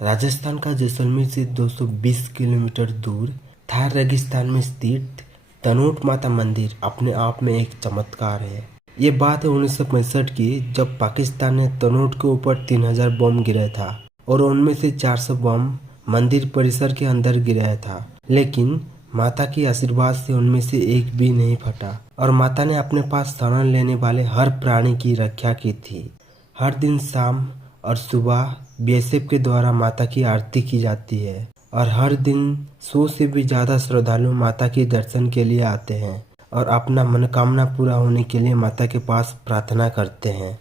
राजस्थान का जैसलमेर से 220 किलोमीटर दूर थार रेगिस्तान में स्थित तनोट माता मंदिर अपने आप में एक चमत्कार है। ये बात है 1965 की, जब पाकिस्तान ने तनोट के ऊपर 3000 बम गिराया था और उनमें से 400 बम मंदिर परिसर के अंदर गिराया था। लेकिन माता की आशीर्वाद से उनमें से एक भी नहीं फटा और माता ने अपने पास शरण लेने वाले हर प्राणी की रक्षा की थी। हर दिन शाम और सुबह बीएसएफ के द्वारा माता की आरती की जाती है और हर दिन 100 से भी ज़्यादा श्रद्धालु माता के दर्शन के लिए आते हैं और अपना मनोकामना पूरा होने के लिए माता के पास प्रार्थना करते हैं।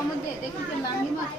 गावामध्ये देखील ते नांगी मास